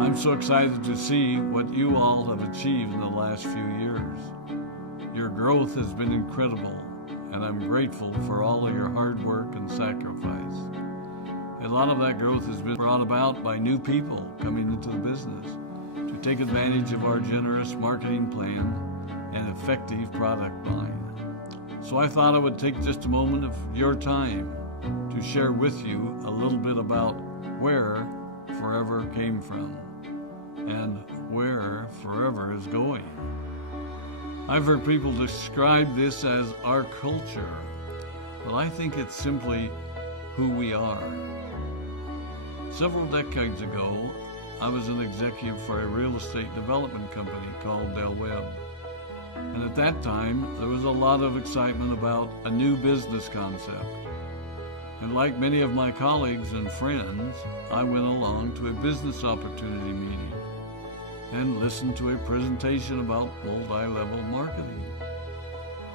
I'm so excited to see what you all have achieved in the last few years. Your growth has been incredible, and I'm grateful for all of your hard work and sacrifice. A lot of that growth has been brought about by new people coming into the business to take advantage of our generous marketing plan and effective product line. So I thought I would take just a moment of your time to share with you a little bit about where Forever came from and where Forever is going. I've heard people describe this as our culture, but I think it's simply who we are. Several decades ago, I was an executive for a real estate development company called Del Webb. And at that time, there was a lot of excitement about a new business concept. And like many of my colleagues and friends, I went along to a business opportunity meeting and listened to a presentation about multi-level marketing.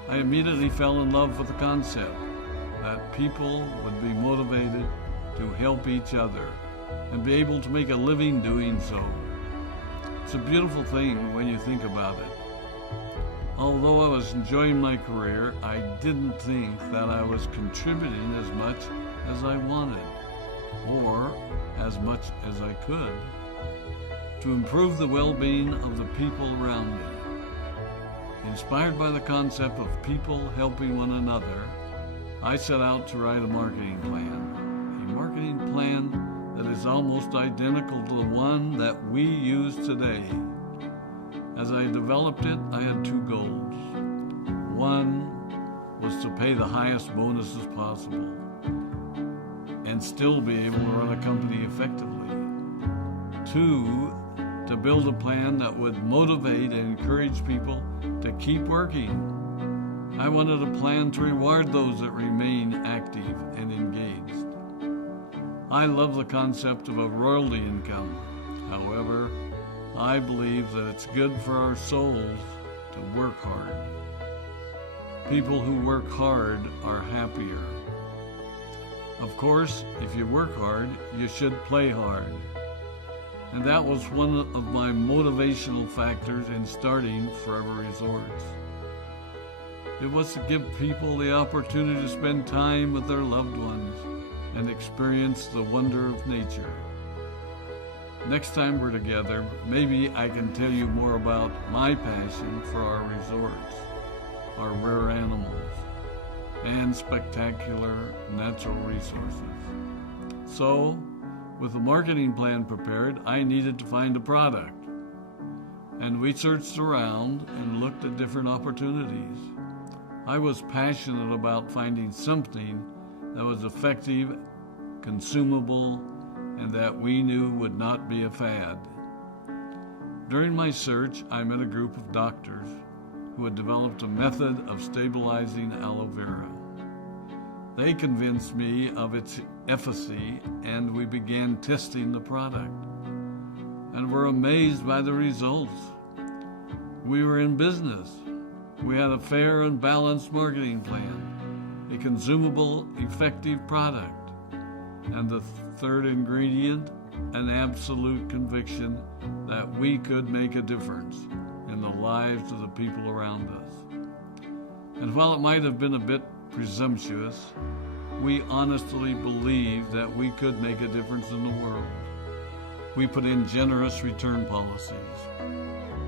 I immediately fell in love with the concept that people would be motivated to help each other and be able to make a living doing so. It's a beautiful thing when you think about it. Although I was enjoying my career, I didn't think that I was contributing as much as I wanted, or as much as I could, to improve the well-being of the people around me. Inspired by the concept of people helping one another, I set out to write a marketing plan that is almost identical to the one that we use today. As I developed it, I had two goals. One was to pay the highest bonuses possible and still be able to run a company effectively. Two, to build a plan that would motivate and encourage people to keep working. I wanted a plan to reward those that remain active and engaged. I love the concept of a royalty income. However, I believe that it's good for our souls to work hard. People who work hard are happier. Of course, if you work hard, you should play hard. And that was one of my motivational factors in starting Forever Resorts. It was to give people the opportunity to spend time with their loved ones and experience the wonder of nature. Next time we're together, maybe I can tell you more about my passion for our resorts, our rare animals, and spectacular natural resources. So, with the marketing plan prepared, I needed to find a product. And we searched around and looked at different opportunities. I was passionate about finding something that was effective, consumable, and that we knew would not be a fad. During my search, I met a group of doctors who had developed a method of stabilizing aloe vera. They convinced me of its efficacy, and we began testing the product, and were amazed by the results. We were in business. We had a fair and balanced marketing plan, a consumable, effective product, and the third ingredient, an absolute conviction that we could make a difference in the lives of the people around us. And while it might have been a bit presumptuous, we honestly believed that we could make a difference in the world. We put in generous return policies,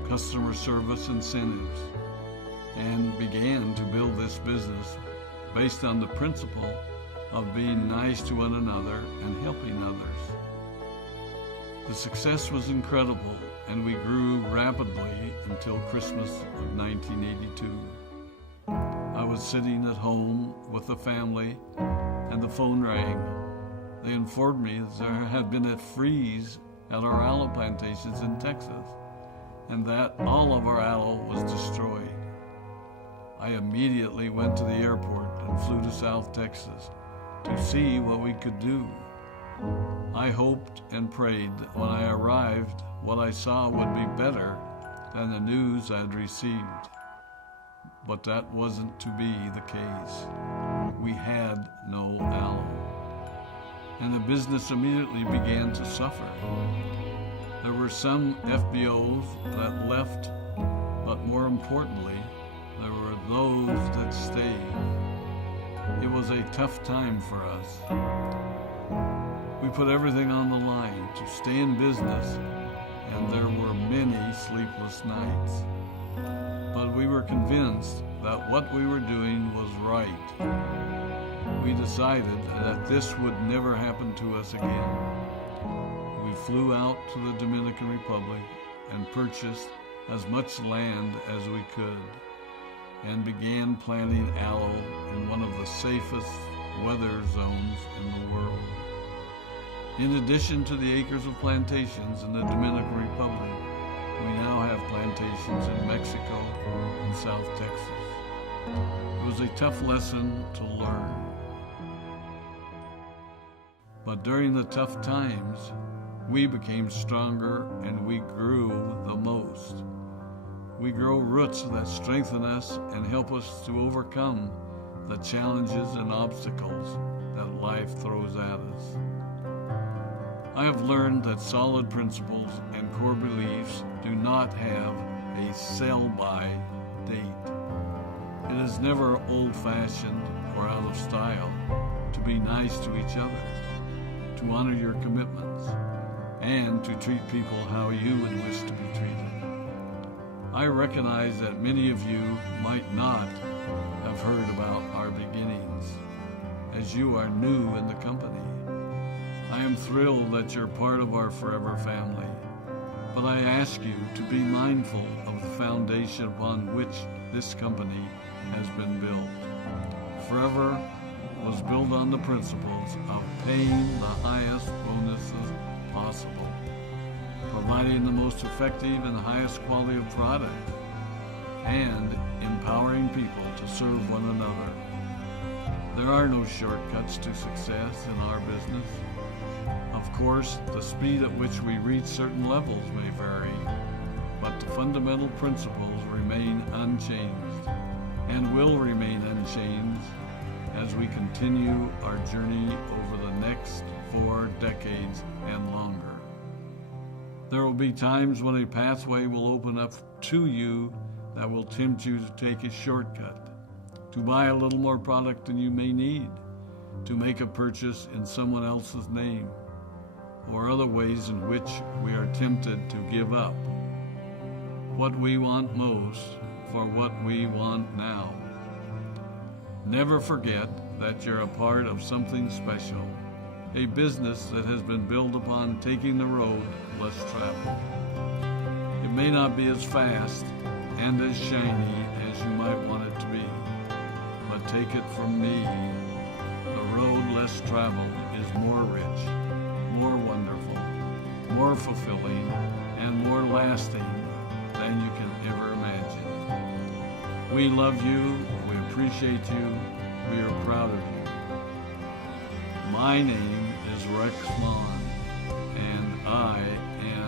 customer service incentives, and began to build this business based on the principle of being nice to one another and helping others. The success was incredible, and we grew rapidly until Christmas of 1982. I was sitting at home with the family, and the phone rang. They informed me that there had been a freeze at our aloe plantations in Texas, and that all of our aloe was destroyed. I immediately went to the airport and flew to South Texas to see what we could do. I hoped and prayed that when I arrived, what I saw would be better than the news I'd received. But that wasn't to be the case. We had no aloe, and the business immediately began to suffer. There were some FBOs that left, but more importantly, there were those that stayed. It was a tough time for us. We put everything on the line to stay in business, and there were many sleepless nights. But we were convinced that what we were doing was right. We decided that this would never happen to us again. We flew out to the Dominican Republic and purchased as much land as we could and began planting aloe in one of the safest weather zones in the world. In addition to the acres of plantations in the Dominican Republic, we now have plantations in Mexico and South Texas. It was a tough lesson to learn. But during the tough times, we became stronger and we grew the most. We grow roots that strengthen us and help us to overcome the challenges and obstacles that life throws at us. I have learned that solid principles and core beliefs do not have a sell-by date. It is never old-fashioned or out of style to be nice to each other, to honor your commitments, and to treat people how you would wish to be treated. I recognize that many of you might not have heard about our beginnings, as you are new in the company. I am thrilled that you're part of our forever family, but I ask you to be mindful of the foundation upon which this company has been built. Forever was built on the principles of paying the highest bonuses possible, providing the most effective and highest quality of product, and empowering people to serve one another. There are no shortcuts to success in our business. Of course, the speed at which we reach certain levels may vary, but the fundamental principles remain unchanged and will remain unchanged as we continue our journey over the next 4 decades and longer. There will be times when a pathway will open up to you that will tempt you to take a shortcut, to buy a little more product than you may need, to make a purchase in someone else's name, or other ways in which we are tempted to give up what we want most for what we want now. Never forget that you're a part of something special, a business that has been built upon taking the road less traveled. It may not be as fast and as shiny as you might want it to be, but take it from me, the road less traveled is more rich, more wonderful, more fulfilling, and more lasting than you can ever imagine. We love you, we appreciate you, we are proud of you. My name is Rex Maughan, and I am